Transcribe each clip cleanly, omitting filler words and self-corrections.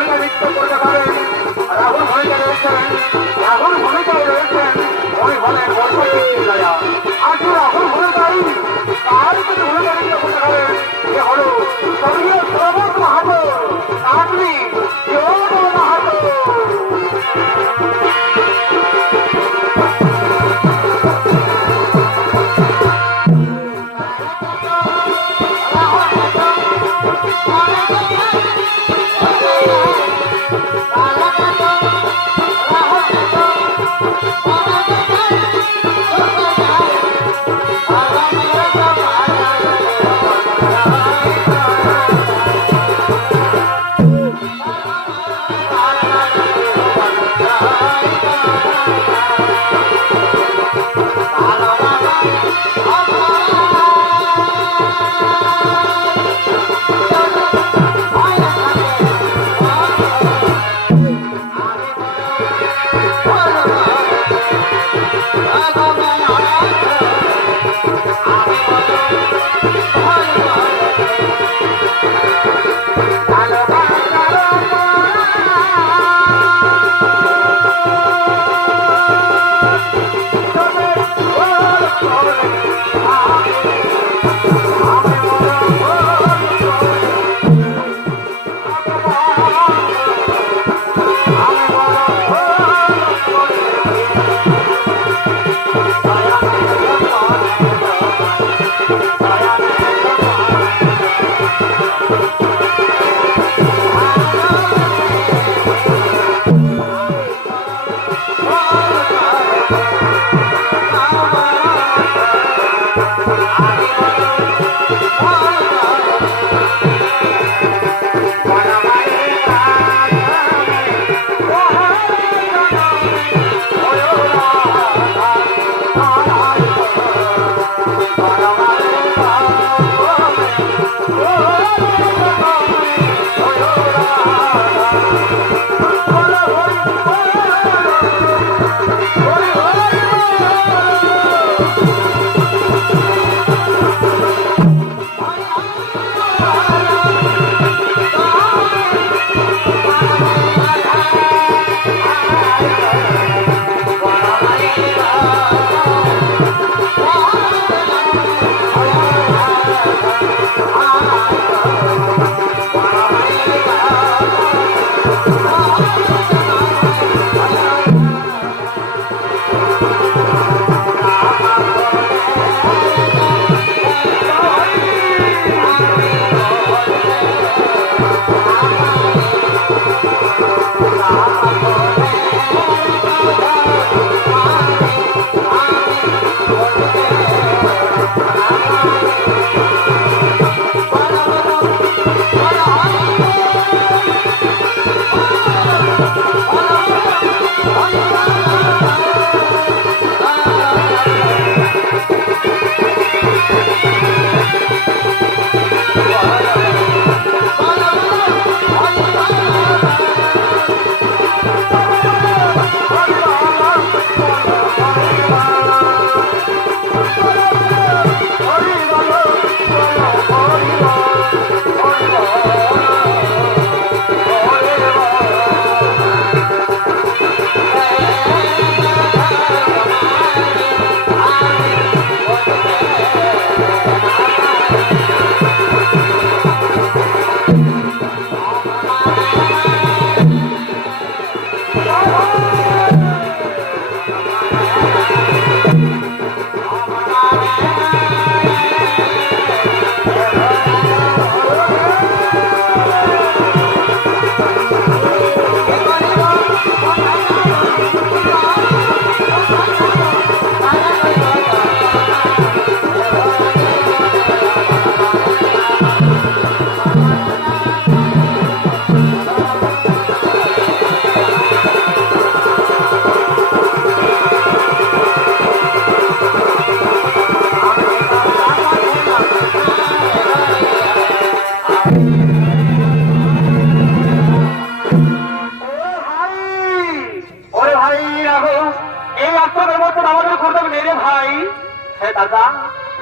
ভূমিকা নৃত্য করতে পারেন। রাহুল ভূমিকা রয়েছেন, রাহুল ভূমিকায় রয়েছেন ওই হলেন বৈশাখী রাজা। আজ রাহুল ভূমিকায় তার যদি ভূমিকা নৃত্য করতে পারেন সে হল স্বর্গীয় প্রবোধ মাহাতো, আপনি যোগ মাহাতো।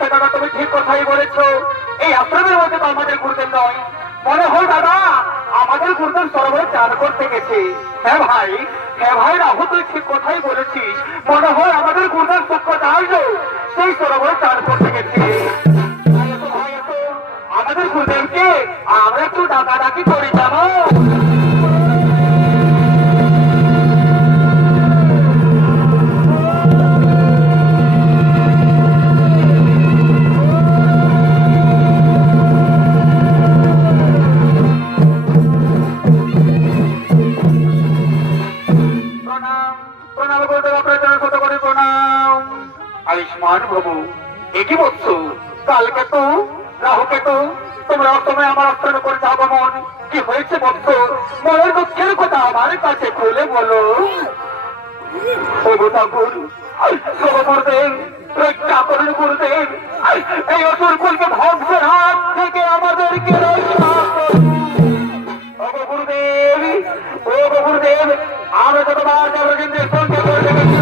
দাদা দাদা তুমি ঠিক কথাই বলেছো, এই আশ্রমের মধ্যে তো আমাদের ঘুরতে নয়। মনে হয় দাদা আমাদের গুরুদেব সরোবরে চান করতে গেছে। হ্যাঁ ভাই, হ্যাঁ ভাই রাহু, তুই ঠিক কথাই বলেছিস। মনে হয় আমাদের গুরুদেব সূক্ষ্মচার্য সেই সরোবরে চান করতে গেছে। ভাই এসো, আমাদের গুরুদেবকে আমরা একটু ডাকাডাকি করি যাবো। আয়ুষ্মান বাবু, একই বলছো কালকে তো রাহুকে তো তোমরা অসময় আমার আস্থান করে যাবো। মন কি হয়েছে বলছো? মনের দুঃখের কথা আমার কাছে খুলে বলো। এই অসুর কুলকে ধ্বংসের হাত থেকে আমাদেরকে রক্ষা করুন। গুরুদেব, ও গুরুদেব, আমরা যতবার দেবরাজেন্দ্রের সঙ্গে করে দেখেছি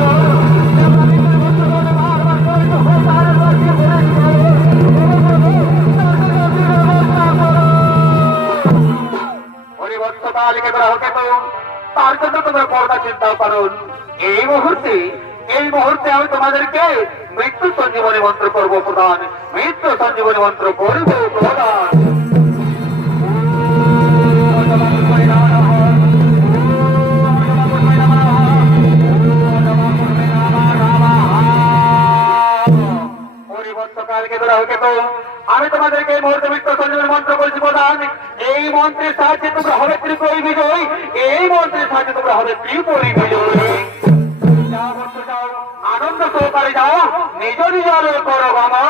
তার জন্য তোমরা পর্দা চিন্তা করুন। এই মুহূর্তে আমি তোমাদেরকে মৃত্যু সঞ্জীবনী মন্ত্র করবো প্রদান, মৃত্যু সঞ্জীবনী মন্ত্র করবো প্রদান। আমি তোমাদেরকে এই মুহূর্তে মৃত্যু সঞ্জীবনী মন্ত্র বলছি প্রদান। এই মন্ত্রের সাহায্যে তোমরা হবে ত্রিপুরী বিজয়, এই মন্ত্রের সাহায্যে তোমরা হবে ত্রিপুরী বিজয়। আনন্দ সহকারে যাও, নিজ নিজ আলোয় করো বাবা।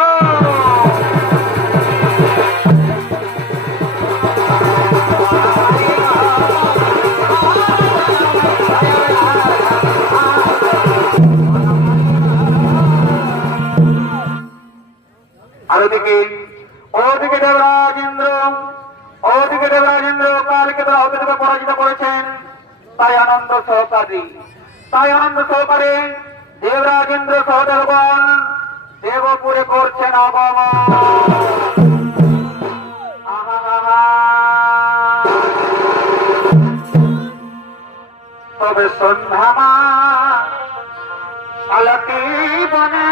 আর ওদিকে দেবরাজেন্দ্র কালকে তারা হতে থেকে পরাজিত করেছেন। তাই আনন্দ সহকারে দেবরাজেন্দ্র সহদেবগণ দেবপুরে করছেন আগমন। তবে সন্ধ্যামা আলতি বনে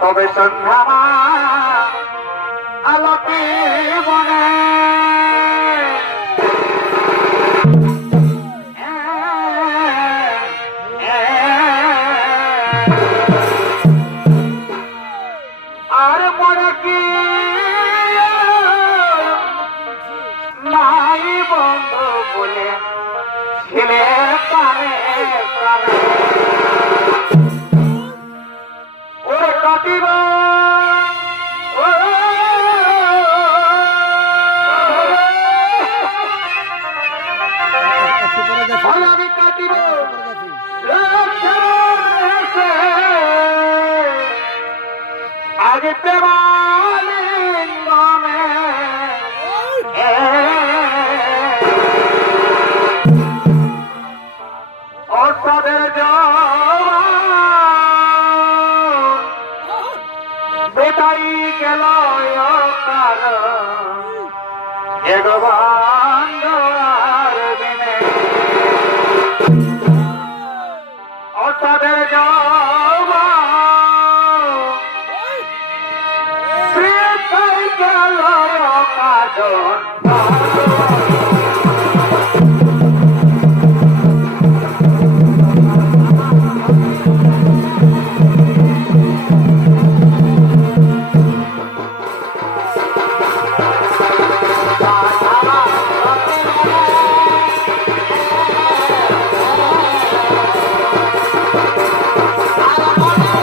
তবে সন্ধ্যামা আলোতে বনে আর মনে কি নাই বন্ধু বলে ছেলে কানে কানে ওরে কাটিব আমি কাটিব আজ প্রেমালিঙ্গনে অসাদের বেটাই গেল এগোবান্ধার দিনে অসাদের বেটাই গেল কাজন Hallelujah.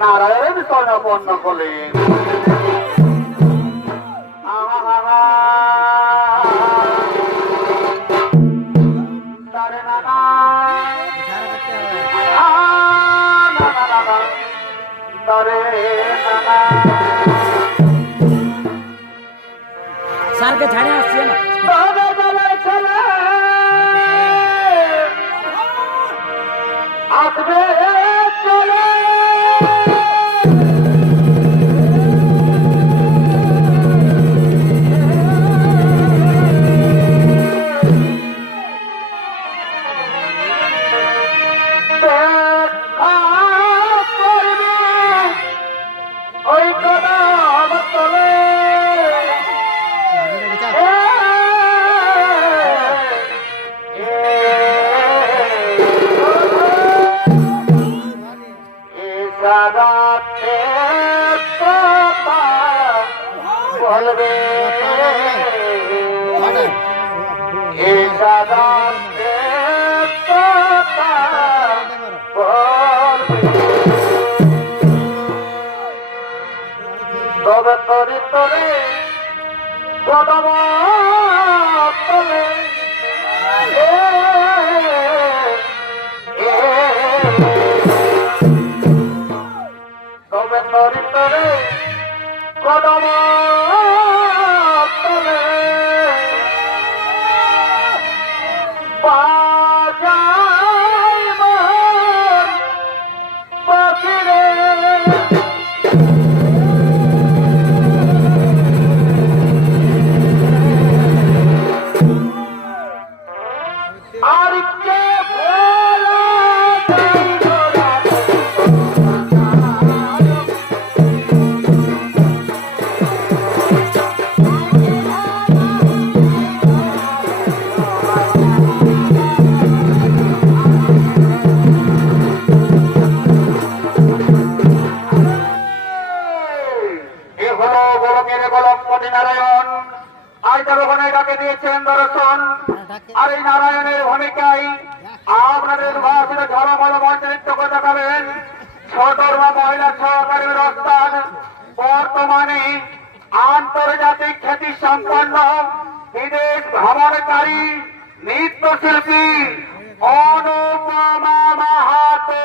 নারায়ণ স্বর্ণপন্ন করলেন। স্যারকে ছাড়ে আসছে না আসবে চলে ওই কদম তলে বাজায় মন পাখিরে আর কে ভোলা দেই গোরা এ হলো গোলকের গোলকপতি নারায়ণ আজ তার ওখানে ডাকে দিয়েছেন দর্শন আর এই নারায়ণের ভূমিকায় আপনাদের ভাষিত ঝলমল মঞ্চে নৃত্য করে দেখাবেন ছোটরমা মহিলা সহকারীর অস্থান বর্তমানে আন্তর্জাতিক খ্যাতি সম্পন্ন বিদেশ ভ্রমণকারী নৃত্যশিল্পী অনুপমা মাহাতো।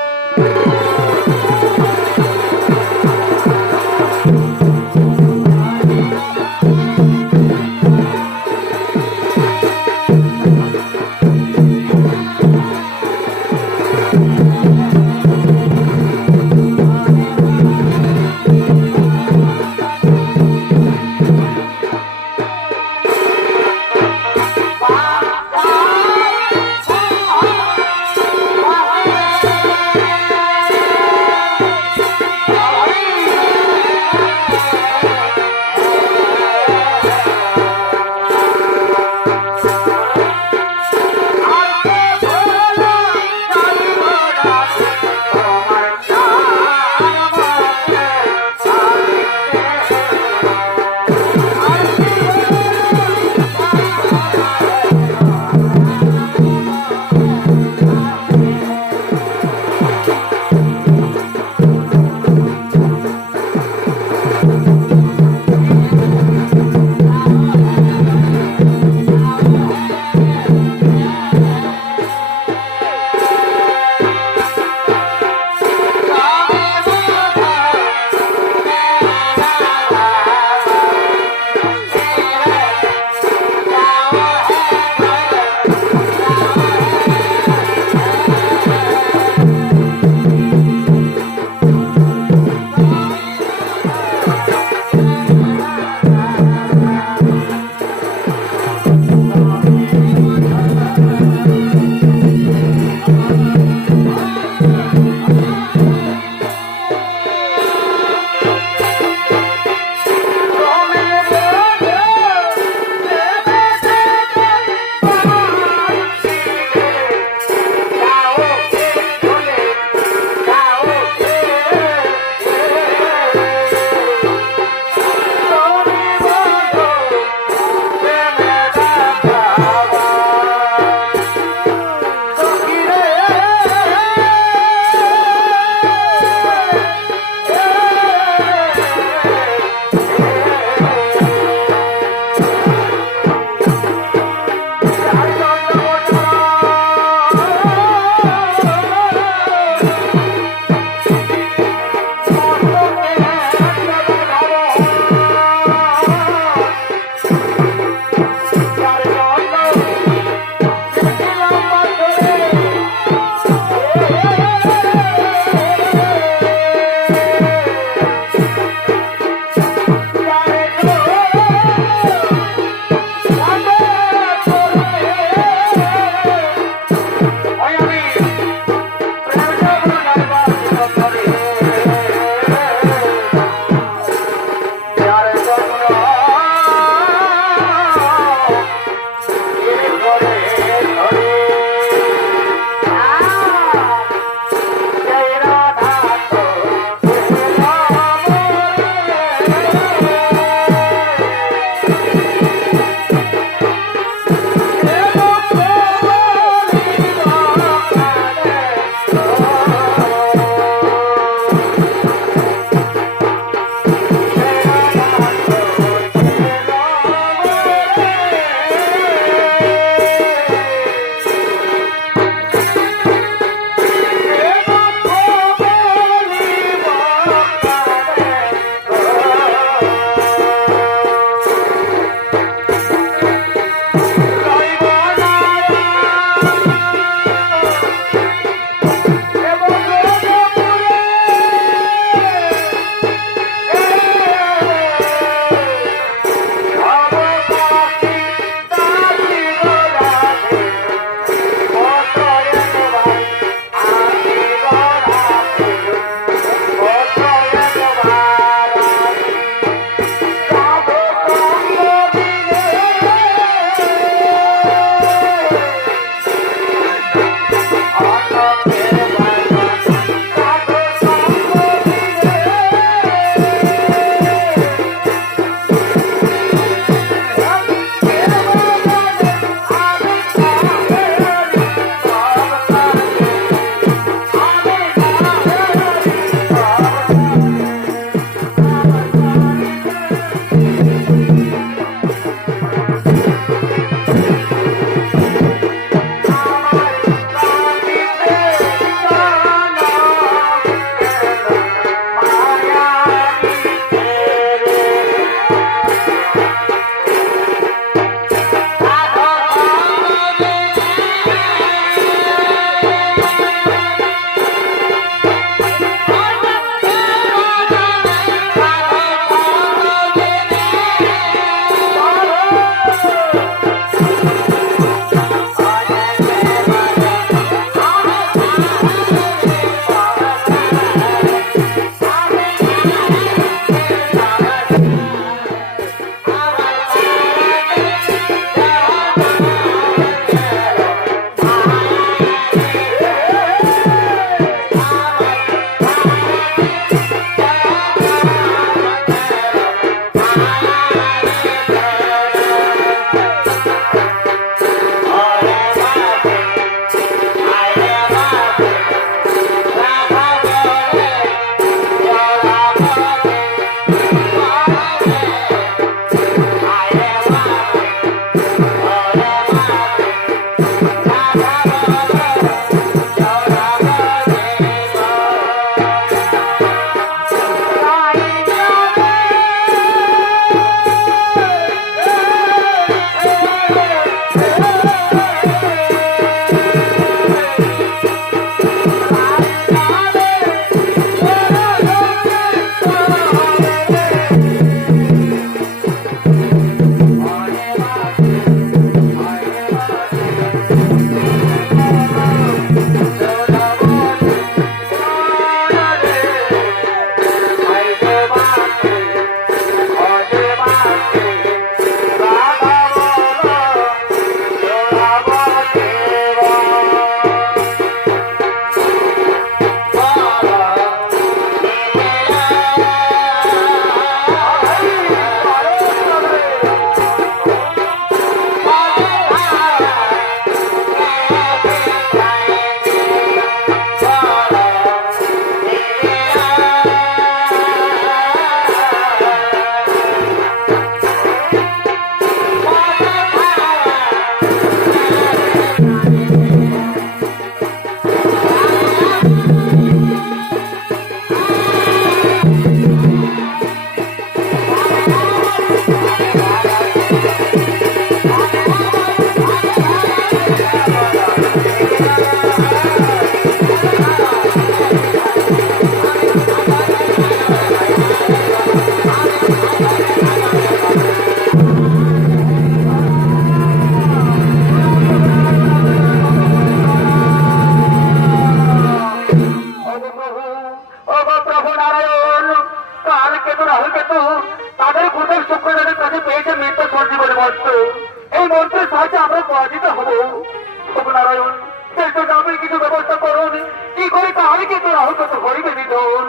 জন্য আপনি কিছু ব্যবস্থা করুন। কি করে তাহলে কিন্তু আহত তো করিবে নিধন।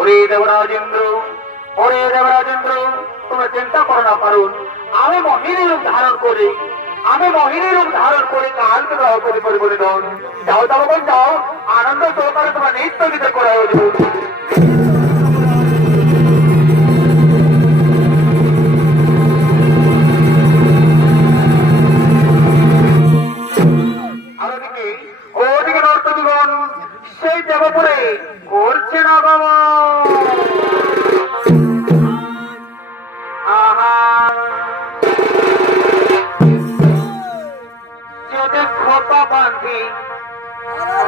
ওরে দেবরাজেন্দ্র, ওরে দেবরাজেন্দ্র, তোমরা চিন্তা করো না পারুন। আমি মহিনী রূপ ধারণ করে, আমি মহিনী রূপ ধারণ করে কালকে দ্রৌপদী পরিবর্তন নিধন। যাও যাও যাও, আনন্দ সহকারে তোমরা নৃত্য গীত করা হয়ে ওদিকে নর্তকীগণ সেই দেবপুরে করছে না বাবা। আহা, যদি খোপা বাঁধি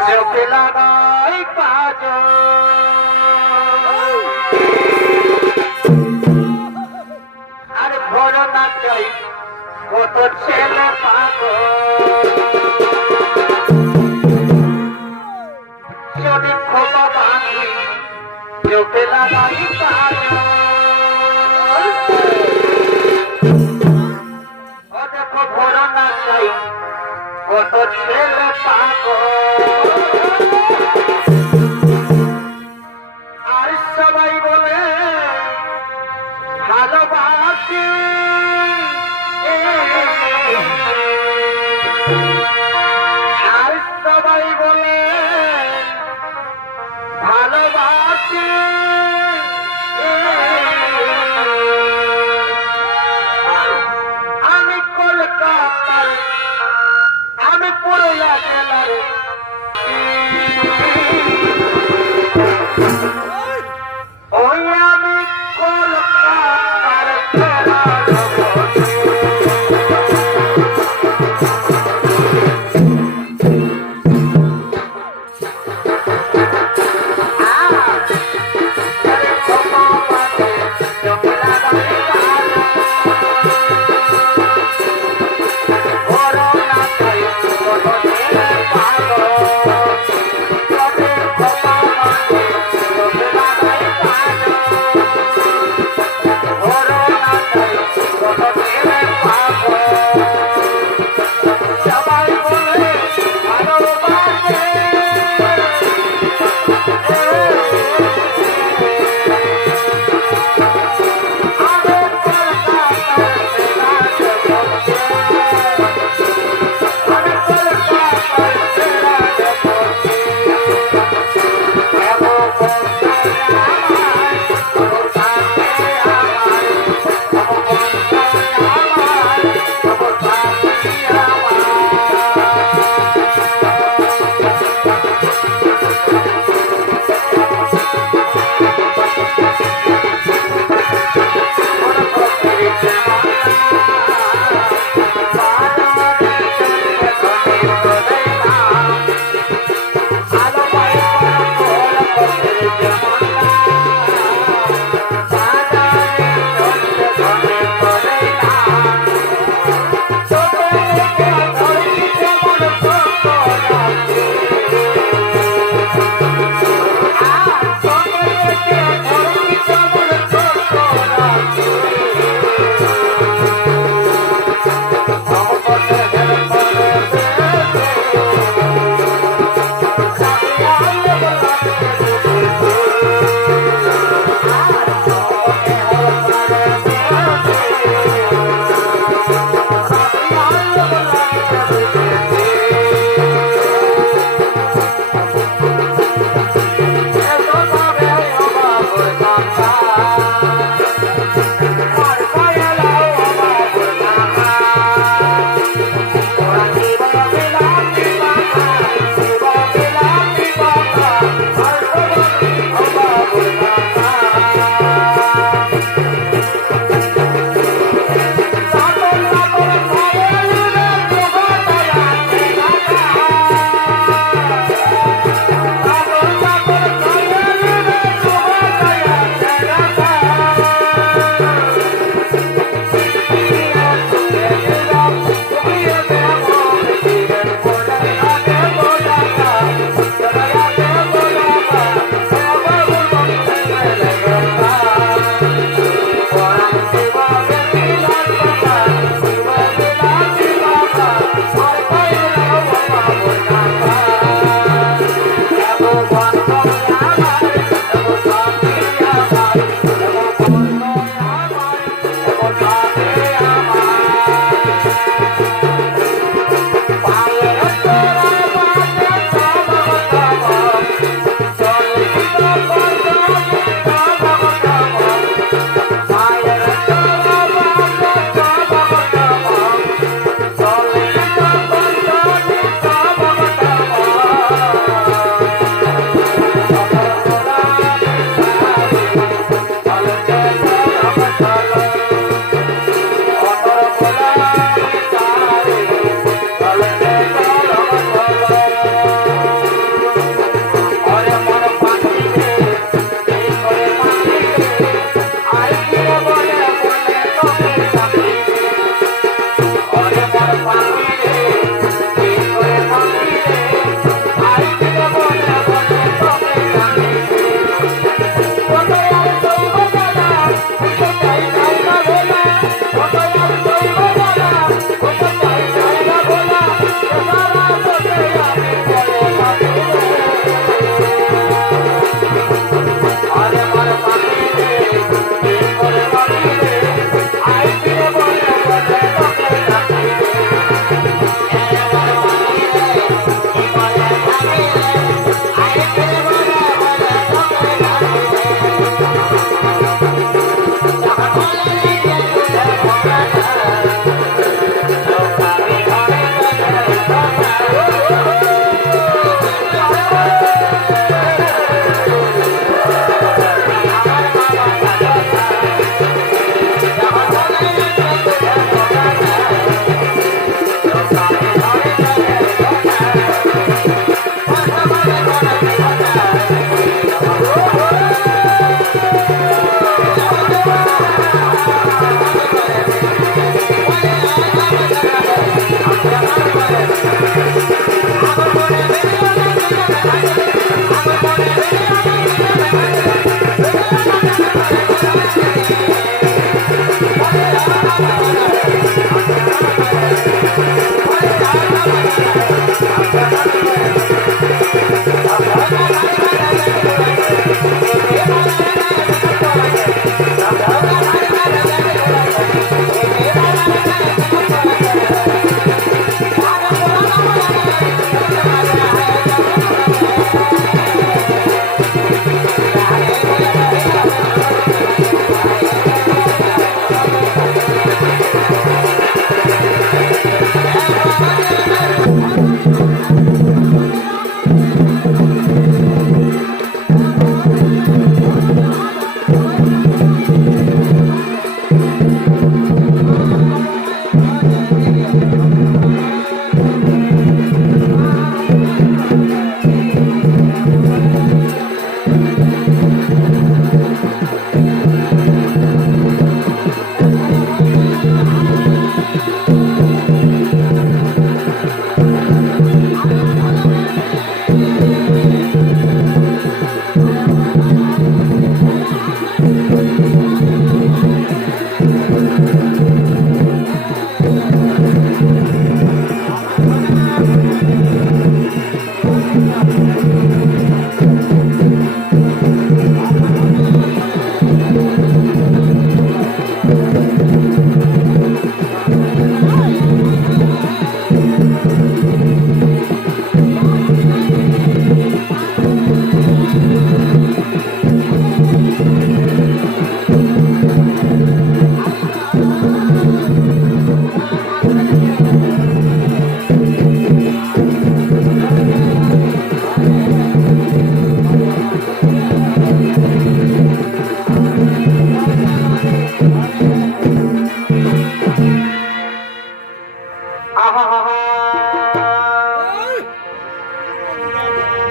চোখে লাগাই কাজ, আর ভর না চাই কত ছেলে পাগল। যদি খোপা বাঁধি চোখে লাগাই কাজ, ও দেখো ভর না চাই কত ছেলে পাগল। আর সবাই বলে ভালোবাসি, আর সবাই বলে ভালোবাসি, আমি কলকাতার, আমি পুরুলিয়া জেলার, ওই আমি কলকাতার জেলার। পাগল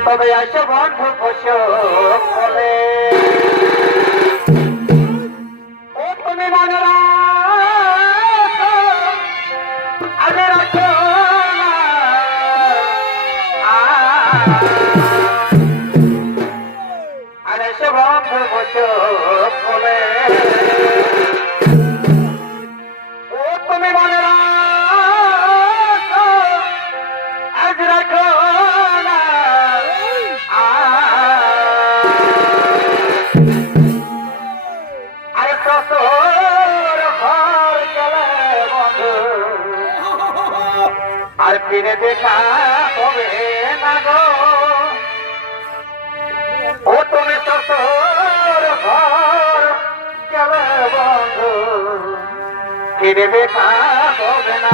তবে আসে বন্ধু বসে বলে ও তুমি মনে রাখো আগে রাখো আর এসে বন্ধু বসে বলে ও তুমি মনে রাখো আজ রাখো আর ফিরে দেখা হবে না গো ও তুমি শ্বশুর ঘর গেলে বন্ধু ফিরে দেখা হবে না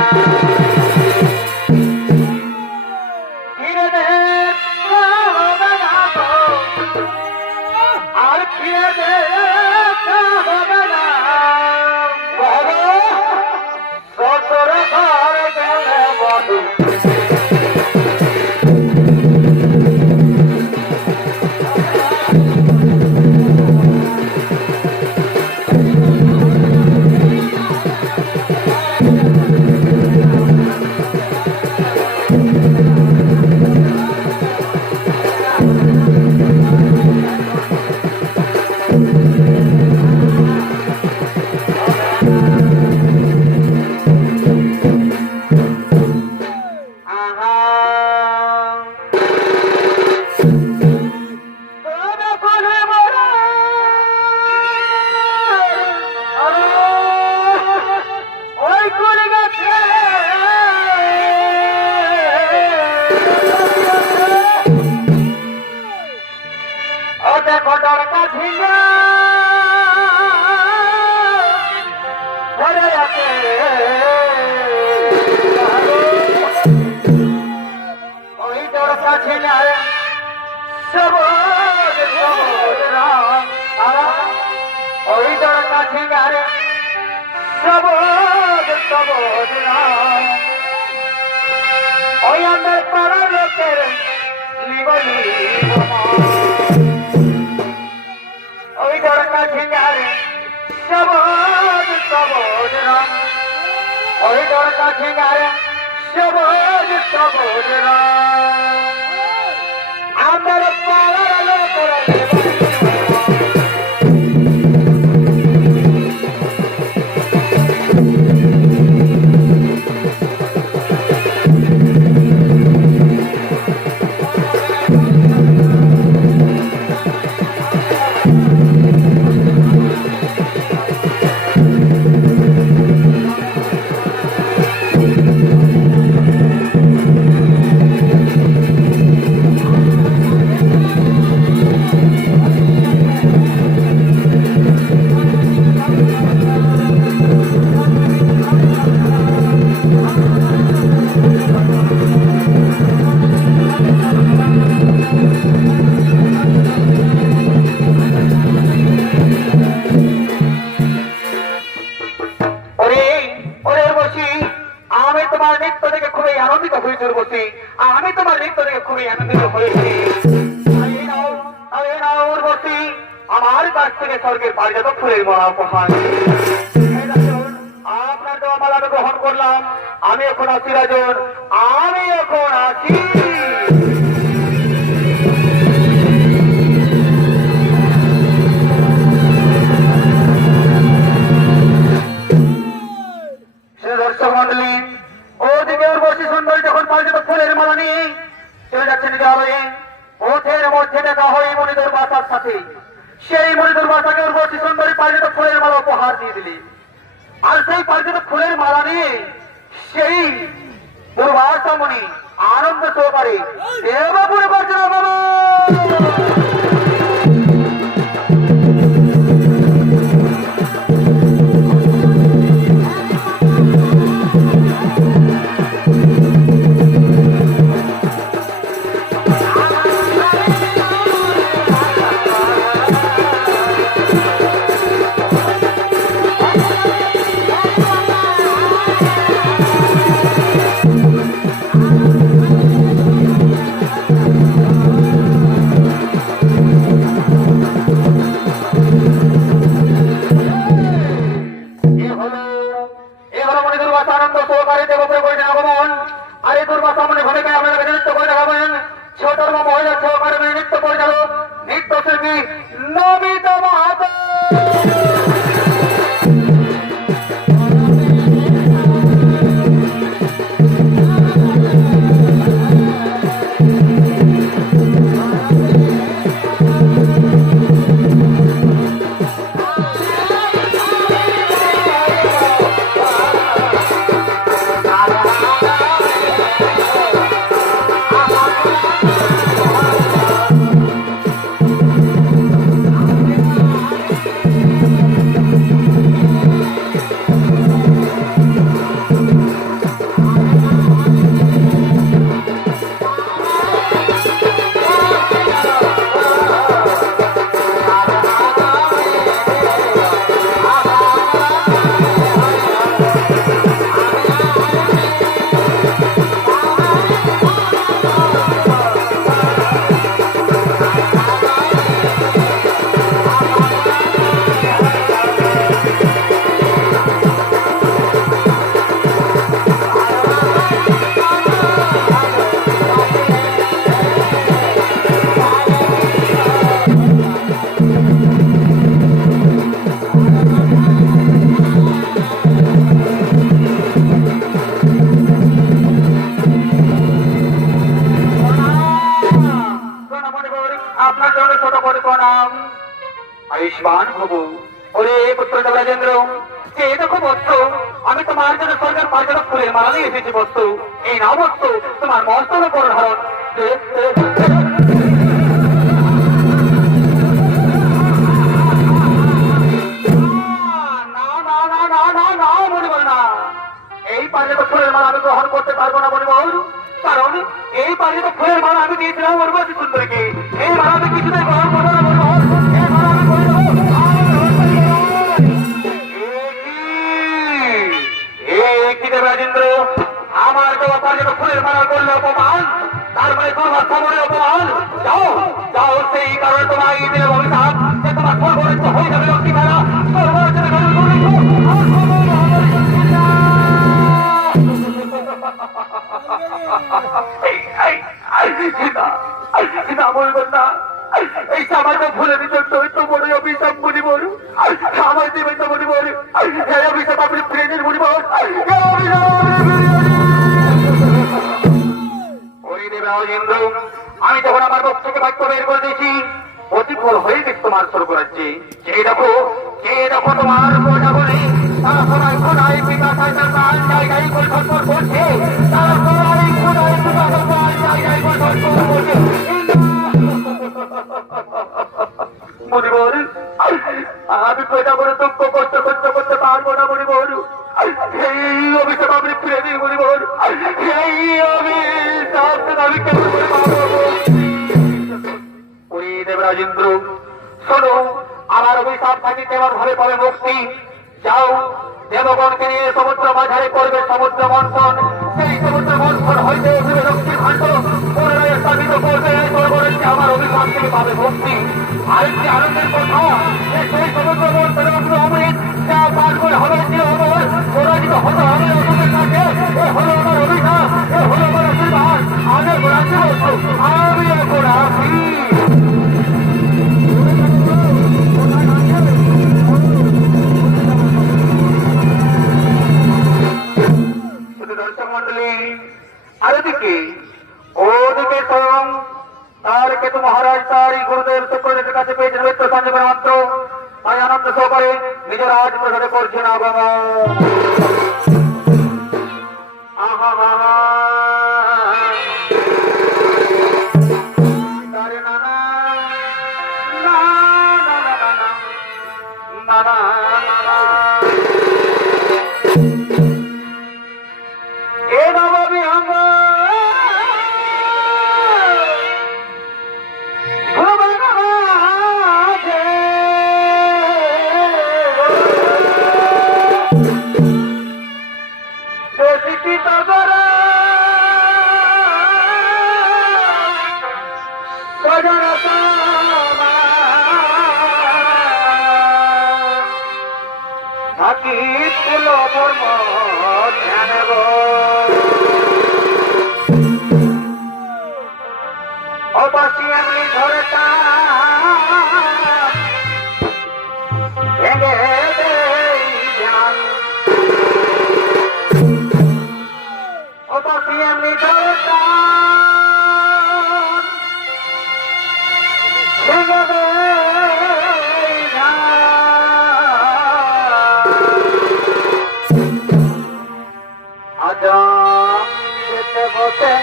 ফিরে দেখা হবে না গো আর ফিরে দেখা হবে না শ্বশুর ঘর গেলে বন্ধু ওই আমার পাড়া লোকের লিবলি ওই দরকার ঝিঙ্গারে সবুজ সবুজ রং ওই দরকার ঝিঙ্গারে সবুজ সবুজ রং আমার পাড়া লোকের আমি তোমার নৃত্য দেখে খুবই আনন্দিত হয়েছি আমার কাছ থেকে স্বর্গের পারিজাত ফুলের মালা উপহার আপনার দেওয়া মালা গ্রহণ করলাম আমি এখন আছি রাজন আমি এখন আছি দর্শক মন্ডলী ওদিকে উর্বশী সুন্দরী যখন পারিজাত ফুলের মালা নিয়ে চলে যাচ্ছেন বিদ্যালয়ে পথের মধ্যে দেখা হয় মণিধর বাসার সাথে সেই মণিধর বাসাকে উর্বশী সুন্দরী পারিজাত ফুলের মালা উপহার দিয়ে দিলি আর সেই পারিজাত ফুলের মালা নিয়ে সেই পূর্বাসমণি আনন্দ সহকারে দেবপুরে পর্যন্ত বিশ্বধর্ম মহিলা সহকর্মী নৃত্য পরিচালক নৃত্যশিল্পী নমিতা মাহাতো। আপনার জন্য ছোট করে প্রণাম। আয়ুষ্মান হব। ওরে পুত্র রাজেন্দ্র, যে দেখো বস্তু, আমি তোমার জন্য সরকার পাঁচজন ফুলের মালা নিয়ে এসেছি বস্তু। এই না বস্তু তোমার মস্তক উপর ধারণ। এই পাঁচজন ফুলের মালা আমি গ্রহণ করতে পারবো না বলিবল, কারণ এই পাঁচজন ফুলের মালা আমি দিয়েছিলাম উর্বশী সুন্দরীকে। এই মালা আমি কিছুতেই গ্রহণ করবো না বলিবল। এই মালা আমি করে দেবো। রাজেন্দ্র, আমার দেওয়া পাঁচজন ফুলের মালা করলে অপমান, তারপরে তোমার খবরে অপমান। যাও যাও, সেই কারণে তোমার এই দিনে অভিশাপ যে তোমার সর্বরিত হয়ে যাবে লক্ষ্মী মেলা। বলবেন না, এই সামান্য ভুলের জন্য তো বড় অভিশাপ বলি বল। আমার দেবেন তো বলি বল, এই অভিশাপ আপনি ফিরে বলি বল। আমি যখন আমার বক্ষ থেকে বাক্য বের করে দিয়েছি, প্রতিফল হয়ে গেছে তোমার স্বর্গ রাজ্যে। কে দেখো তোমার বলে তারা সবাই কোনায় পিতা সাইকেল প্রাণ জায়গায় পরিবর্তন করছে। তারা সবাই কোনায় পিতা প্রাণ জায়গায় পরিবর্তন করছে। মনিবর, আমি পেটা করে দুঃখ কষ্ট করতে পারবো না মনিবর। এই অভিশাপ আপনি ফিরে দিই মনিবর। এই অভিশাপ আমি কেন করে পাবো? ওই দেবরাজেন্দ্র, শোনো, আমার অভিশাপ থাকি কেমন ভাবে পাবে মুক্তি। যাও, দেবগণকে নিয়ে সমুদ্র মাঝারে করবে সমুদ্র মন্থন। সেই সমুদ্র মন্থন হইতে উঠবে লক্ষ্মীর ভাণ্ড। পুনরায় স্থাপিত করবে আমার অভিশাপ থেকে পাবে মুক্তি। আরেকটি আনন্দের কথা, সেই সমুদ্র মন্থনের অমৃত যা পাঠ করে হবে যে অমর পরাজিত হতে হবে অমরের কাছে। এ হলো আমার অভিশাপ, এ হলো আমার আশীর্বাদ। আমি গোড়াচ্ছি বলছো, আমি গোড়াচ্ছি। দর্শক মন্ডলী, আরেদিকে ওদিকে স্বয়ং তার কেতু মহারাজ তার গুরুদেব শুক্রদেবের কাছে পেয়েছেন মিত্র সঞ্জীবন মন্ত্র। তাই আনন্দ সহকারে নিজের রাজ প্রসাদে করছেন আগমন। অবাসি আমি ধরে ভেঙে দেই ধ্যান অবাসি আমি ধরে ভেঙে দেই ধ্যান আজ যেতে বসে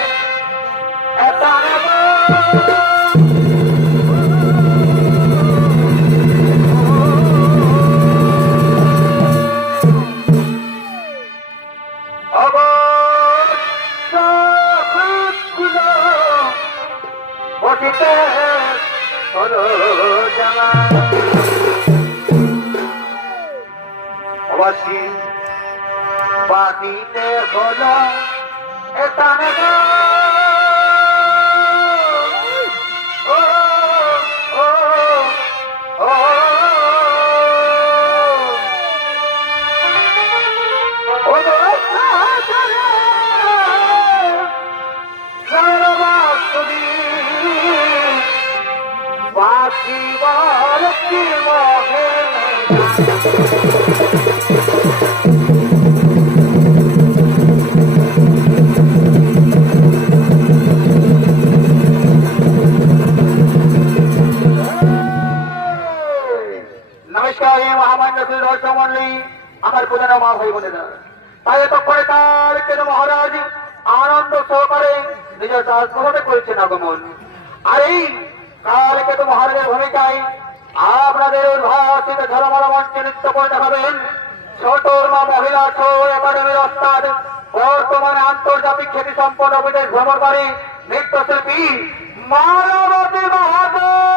বাদিতে হলো এটা বাকিবার কি মহে নমস্কার মহামান্য দর্শক মন্ডলী আমার প্রধান মা ভাই বোনেরা তাই এতক্ষণে তার কেন মহারাজ আনন্দ সহকারে নিজের রাজভবনে করেছেন আগমন আর এই কাল কেতু মহারাজের ভূমিকায় আপনাদের ভাষিত ধর্মরা মঞ্চে নৃত্য করে দেখাবেন ছোটর মা মহিলা ছৌ একাডেমির ওস্তাদ বর্তমানে আন্তর্জাতিক খ্যাতি সম্পন্ন বিদেশ ভ্রমণকারী নৃত্যশিল্পী মানবতী মহাদেব।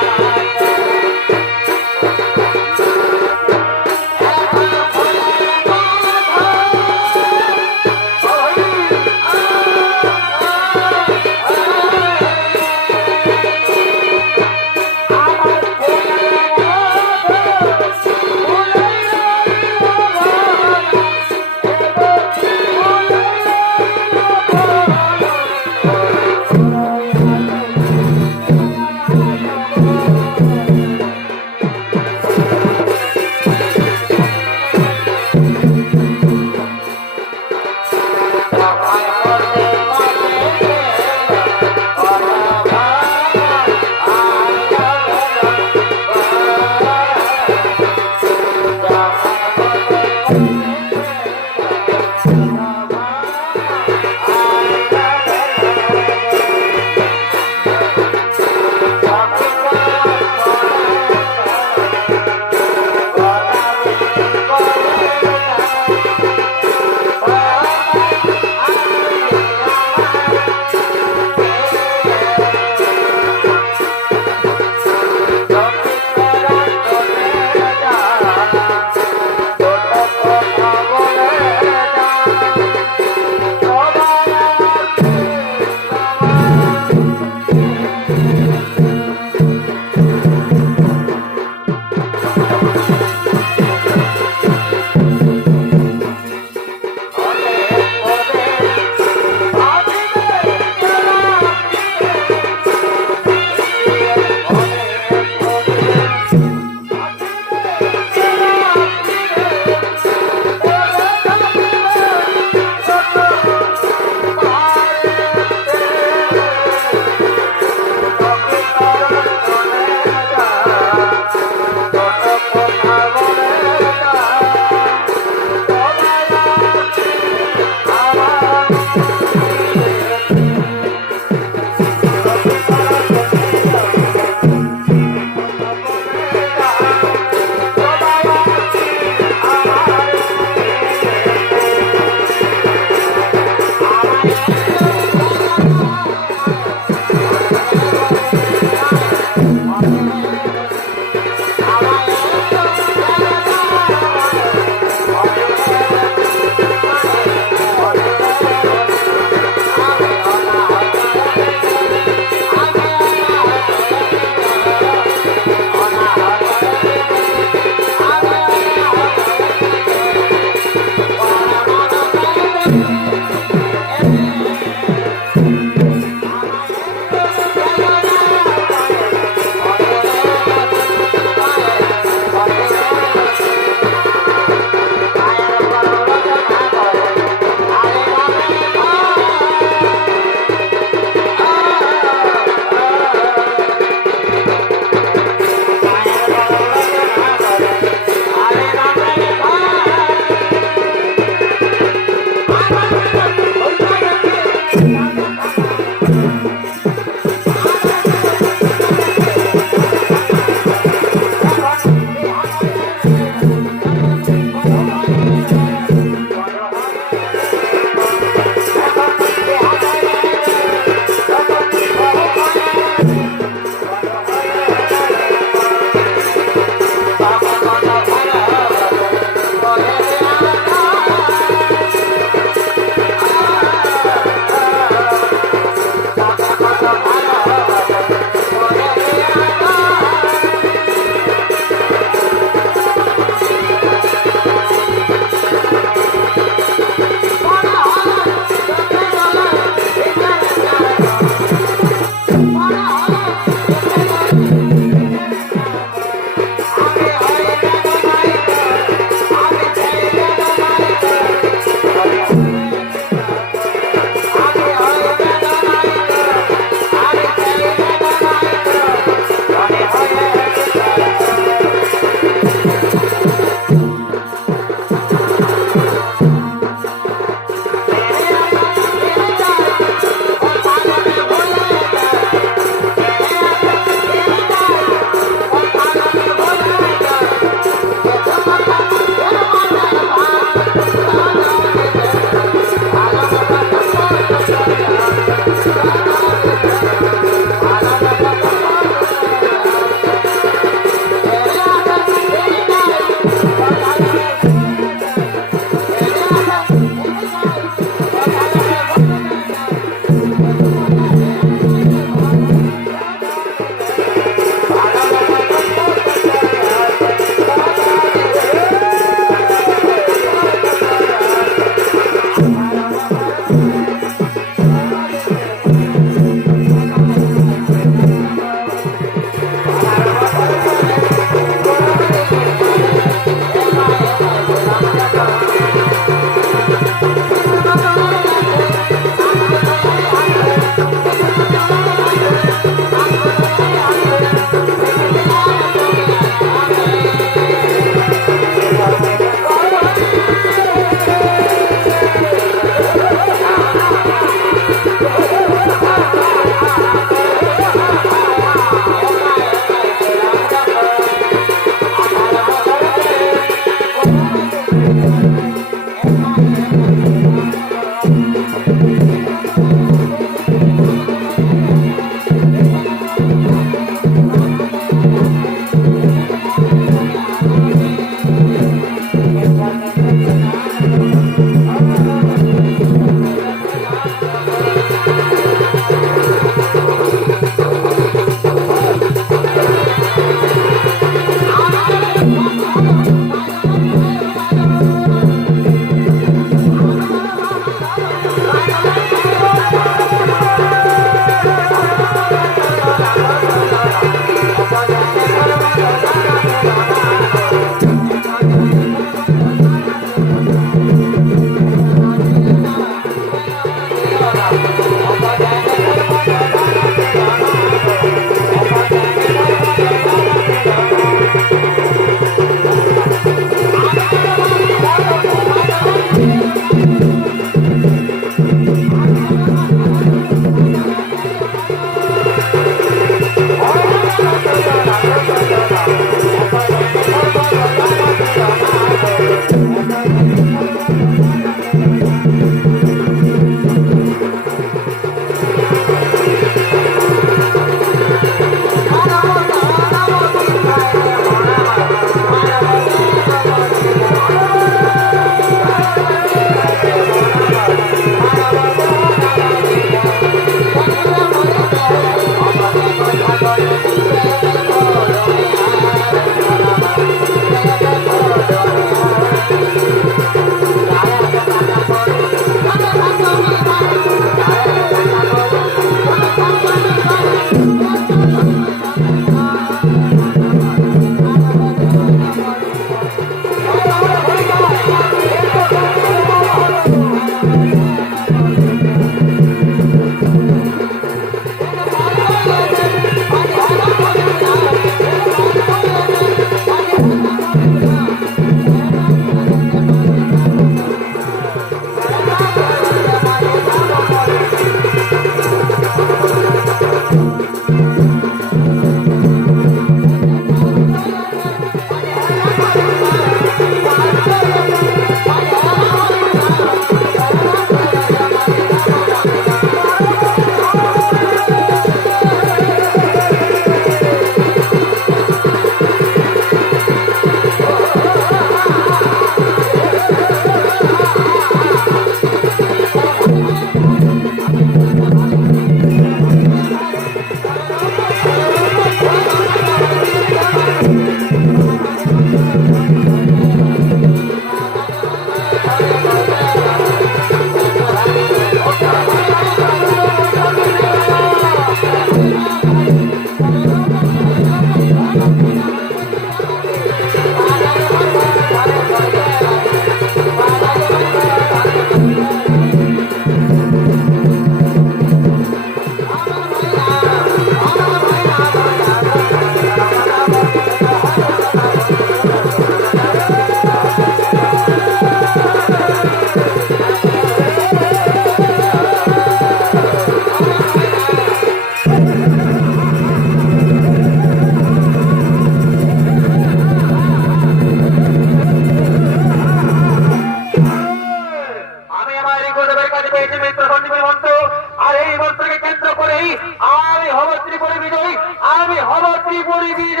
মন্ত্রী পরিবীর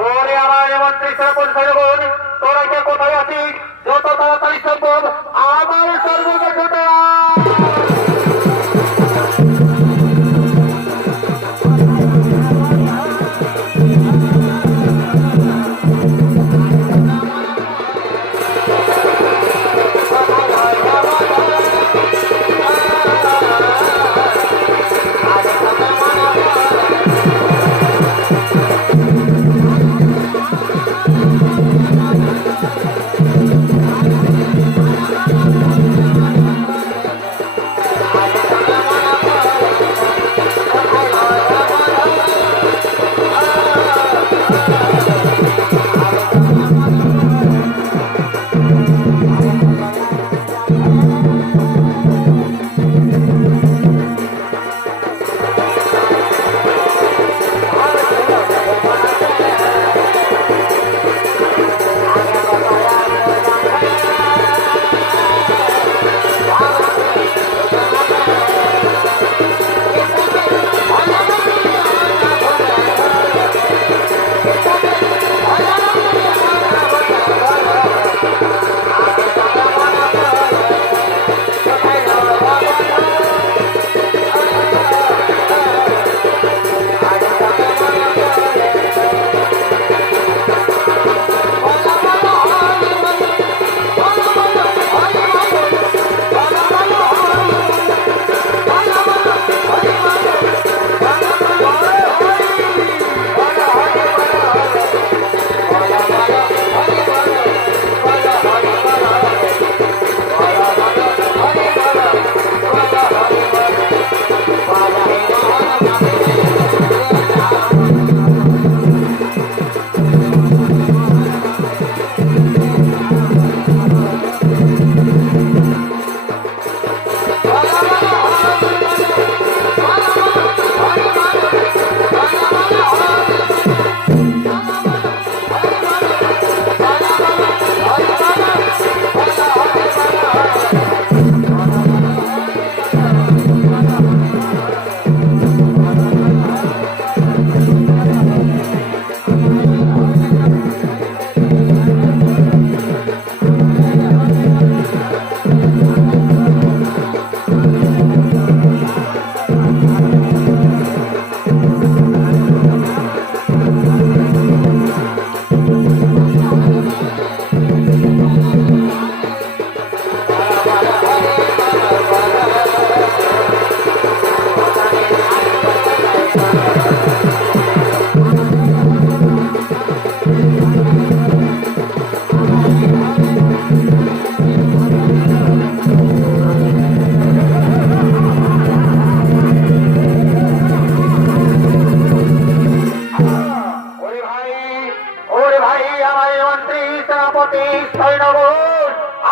ওরে আমার মন্ত্রী সরপঞ্চ সাহেবগণ, তোরা কে কোথায় আছিস? যত তাড়াতাড়ি সম্ভব আমার সর্বদা ছুটে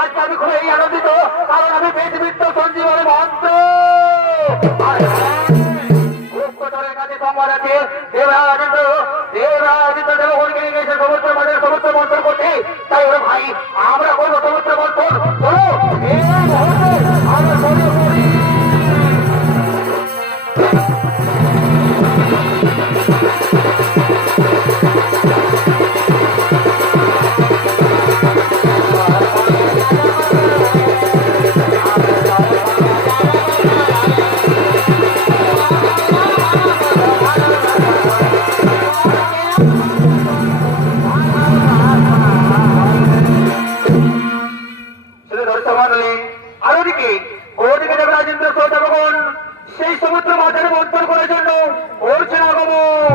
আজ আমি খুবই আনন্দিত, কারণ আমি পৃথিবীর সঞ্জীবনের ভক্ত। গুপ্তচরের কাছে সংবাদ আছে, দেবরাজেন্দ্র দেবগণকে নিয়ে গেছে সমুদ্র মাঝে সমুদ্র মন্থন করতে। তাই ওরে ভাই, আমরা করবো সমুদ্র মন্থন। চলো এই মুহূর্তে আমরা চলে পড়ি। সেই সমুদ্র মাঝারে মন্থন করার জন্য করছেন আগমন।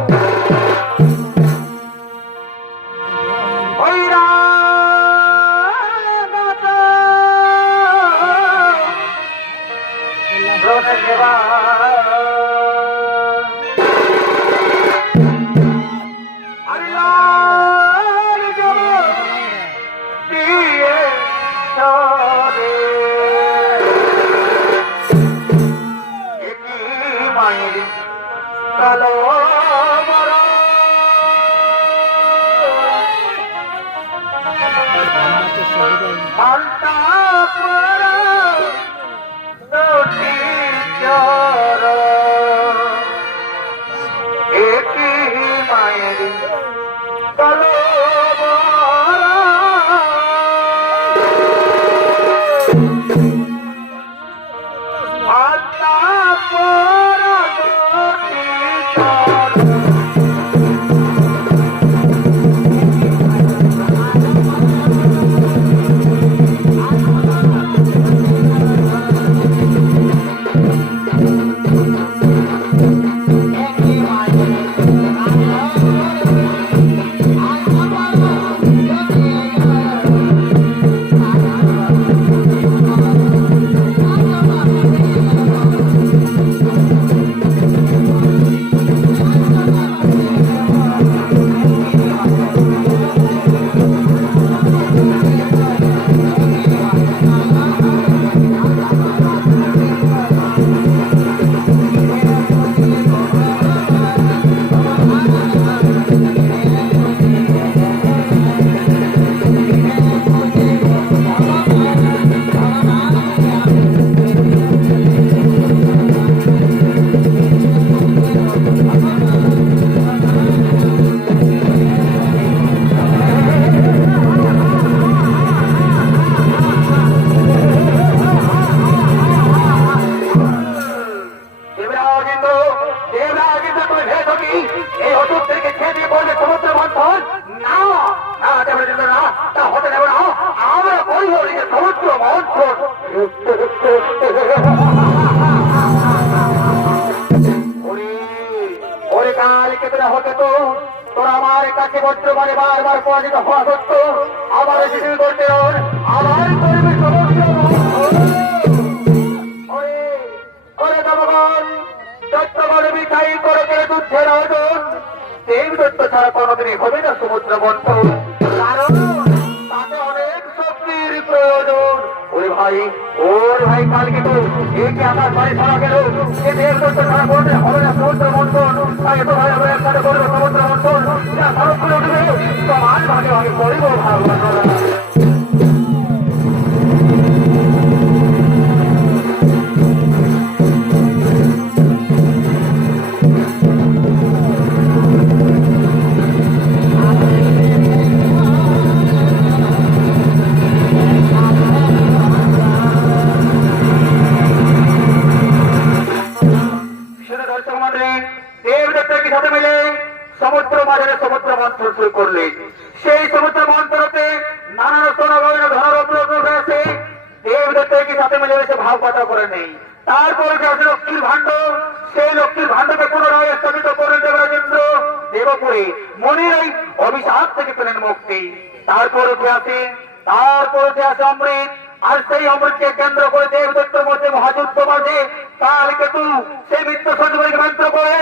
কালো মালটা পড়া দুটি চর এই অসুরদেরকে ছেড়ে দিয়ে বলবে সমুদ্র মন্থন? না না, দেবরাজেন্দ্র না, তা হতে দেব না। আমরা বলব যে সমুদ্র মন্থন। ওরে কালকে তোরা হতে তো তোরা আমার কাছে বর্তমানে বারবার পরাজিত হওয়া সত্য আবার কিছু করতে আবার করবে সমুদ্র মন্থন। ওরে দেবগণ, দত্তগণ বিছাই করে যুদ্ধের অর্জন দেবদত্ত ছাড়া কোনোদিনই হবে না সমুদ্র মন্থন, কারণ তাতে অনেক শক্তির প্রয়োজন। ওরে ভাই, ওর ভাই কালকে তো একে আমার বাড়ি ছাড়া গেল, যে দেবদত্ত ছাড়া কোনোদিন হবে না সমুদ্র মন্থন। তাই তো ভাই আমরা একসাথে করবো সমুদ্র মন্থন, যা সড়ক করে উঠবে সমান ভাগে ভাগে করিব ভাগবত। সমুদ্র মাঝে সমুদ্র মন্থন শুরু করলেন। সেই সমুদ্র মন্থনতে নানা রত্ন রয়েছে, দেবদত্তকে সাথে মিলে এসে ভাব কথা করে নেই। তারপরে যে আছে লক্ষ্মীর ভাণ্ড, সেই লক্ষ্মীর ভাণ্ডকে পুনরায় স্থগিত করে দেবরাজেন্দ্র দেবপুরে মনের এই অভিশাপ থেকে পেলেন মুক্তি। তারপরে যে আছে অমৃত, আর সেই অমৃতকে কেন্দ্র করে দেবদত্তর মধ্যে মহাযুদ্ধ বাজে। তার কেতু সেই মিত্র সঞ্জীবনীকে মন্ত্র করে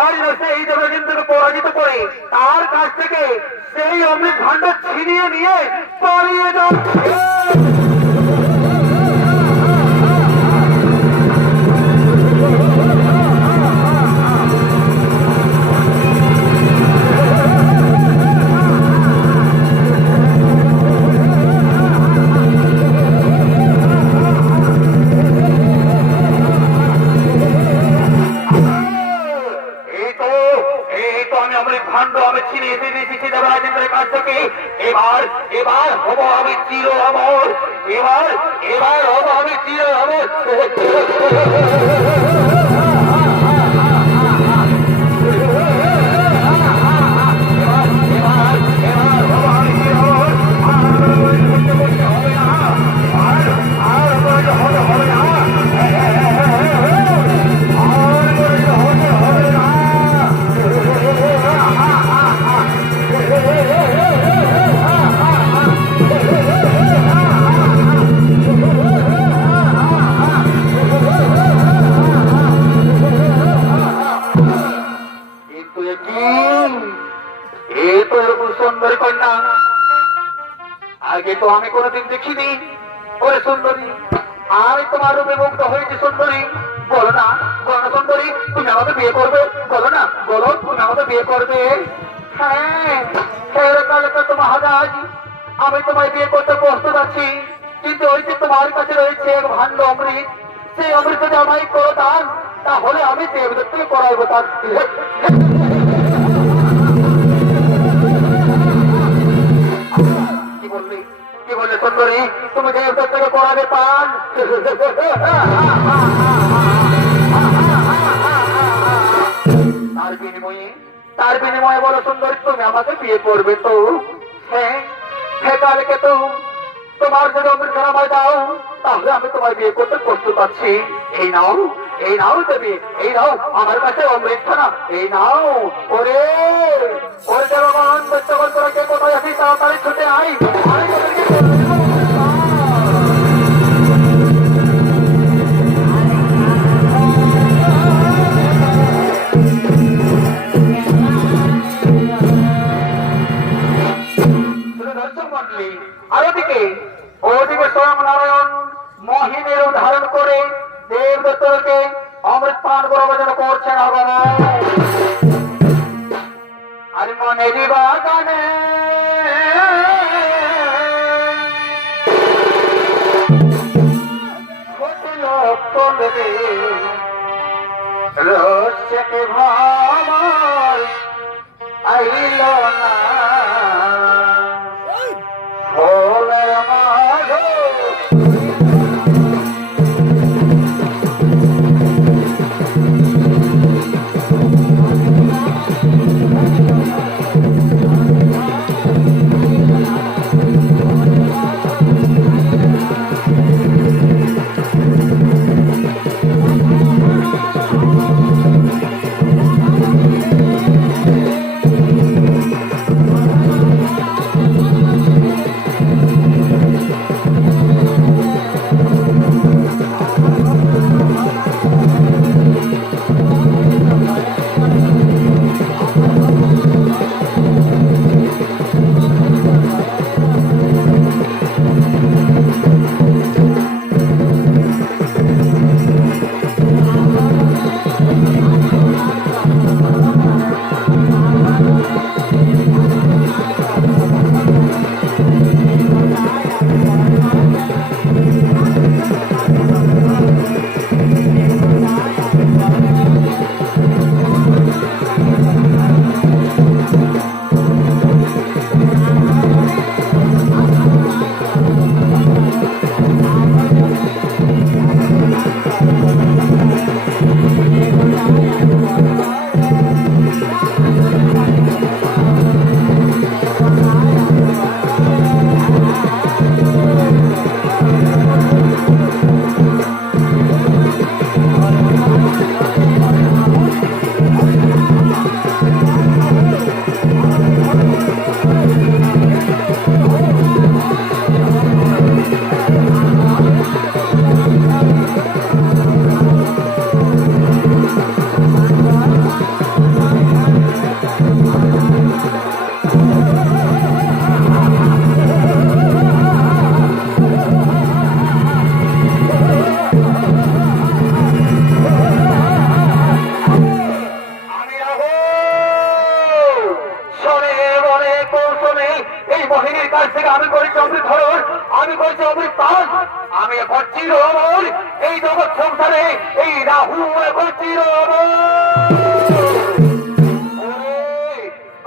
আর সেই দেবরাজেন্দ্রকে পরাজিত করে তার কাছ থেকে সেই অমৃত ভাণ্ড ছিনিয়ে নিয়ে পালিয়ে যাচ্ছে। এবার হবো আমি চির অমর, এবার হবো আমি চির অমর। সুন্দরী কন্যা আগে তো আমি কোনোদিন দেখিনি। ওরে সুন্দরী, আমি তোমার রূপে মুগ্ধ হয়েছি। সুন্দরী, বলো না সুন্দরী, তুমি আমাকে বিয়ে করবে? বলো না, বলো তুমি আমাকে বিয়ে করবে? হ্যাঁ, তো মহারাজ, আমি তোমায় বিয়ে করতে প্রস্তুত আছি, কিন্তু ওই যে তোমার কাছে রয়েছে এক ভাণ্ড অমৃত, সেই অমৃত যদি আমায় করো দান, তাহলে আমি দেবদত্তকে করাইবো তার। কি বললে সুন্দরী, তুমি দেবদত্তকে করাবে পান? তার বিনিময়ে বলো সুন্দরী, তুমি আমাকে বিয়ে করবে তো? হ্যাঁ, কালকে তো তোমার যদি অমৃত আমায় দাও, তাহলে আমি তোমায় বিয়ে করতে প্রস্তুত আছি। এই নাও দেবী, এই নাও আমার কাছে অমৃত খানা, এই নাও। ওরে দেবগণ, দৈত্যগণ, তোরা কে কোথায় আছিস? তাড়াতাড়ি ছুটে আয়। আর ওদিকে স্বয়ং নারায়ণ মহিমের ধারণ করে দেবদত্তকে অমৃত পান প্রবচন করছেন। আর মনে বাগানে রোষকে ভাবার আইল না ভোলের মাঝে। বহিনীর কাছ থেকে আমি করেছি অমৃত হরণ, আমি করেছি অমৃত পান, আমি এখন চির অমর এই জগৎ সংসারে, এই রাহু এখন চির অমর।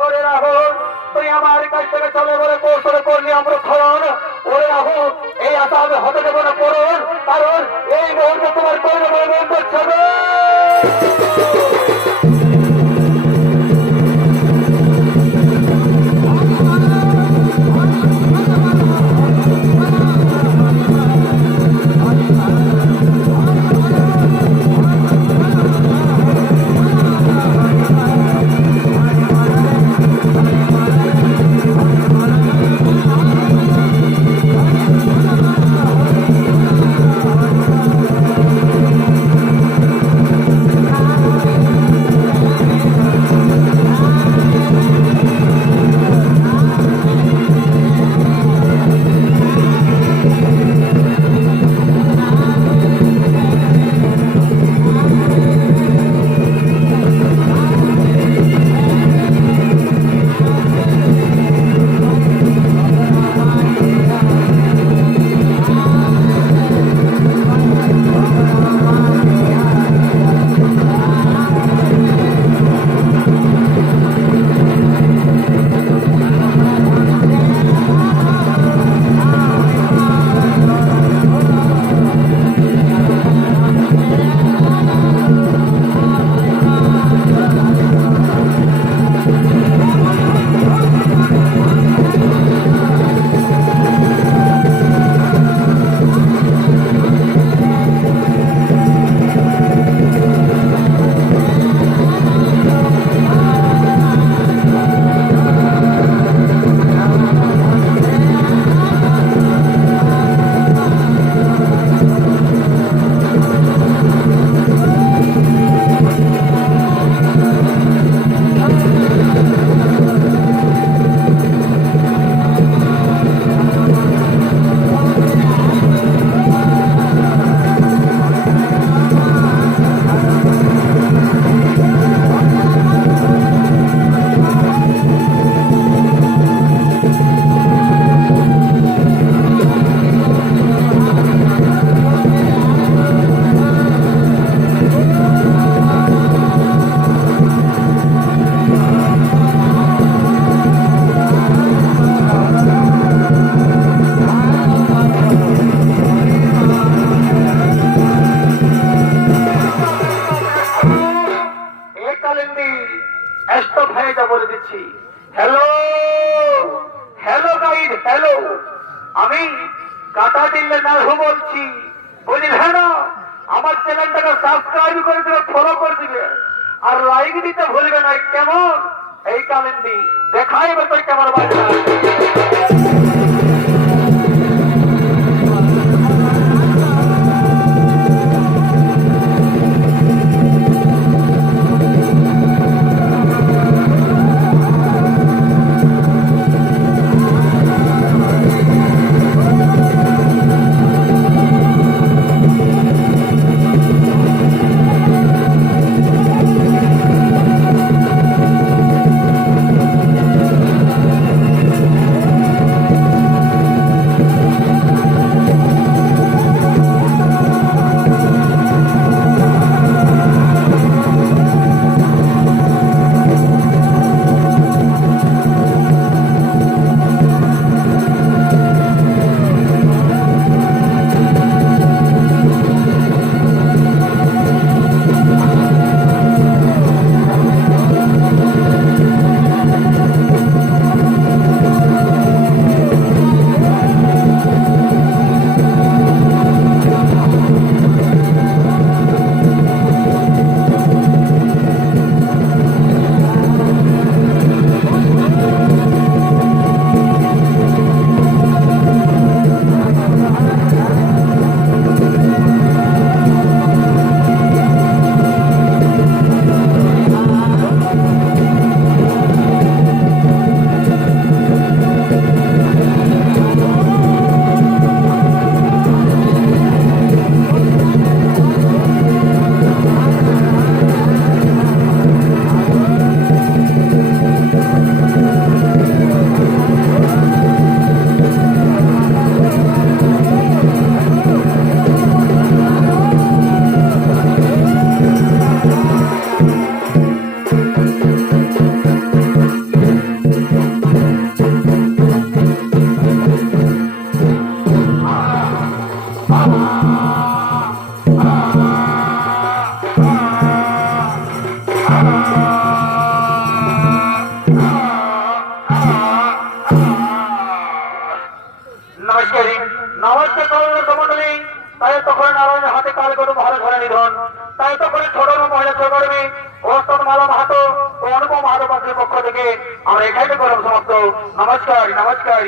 ওরে রাহুল, তুই আমার কাছ থেকে চলে বলে কৌশলে করলি অমৃত হরণ। ওরে রাহুল, এই আশা আমি হতে দেবো না পূরণ, কারণ এই মুহূর্তে তোমার করবে বন্ধু ছবে। হ্যালো হ্যালো গাইড, হ্যালো, আমি কাটা দিল্লে না বলছি, বুঝলে না? আমার চ্যানেলটাকে সাবস্ক্রাইব করে দিবে, ফলো করে দিবে, আর লাইক দিতে ভুলবে না, কেমন? এই কালেন্ডি দেখাই বেতন কেমন বাজনা। তাই তো করে ছোট মহিলা সহকর্মী ওস্তাদ মালা মাহাতো ও অনুপম মাহাতো পাশের পক্ষ থেকে আমরা এখানে করব সমাপ্ত। নমস্কার নমস্কার।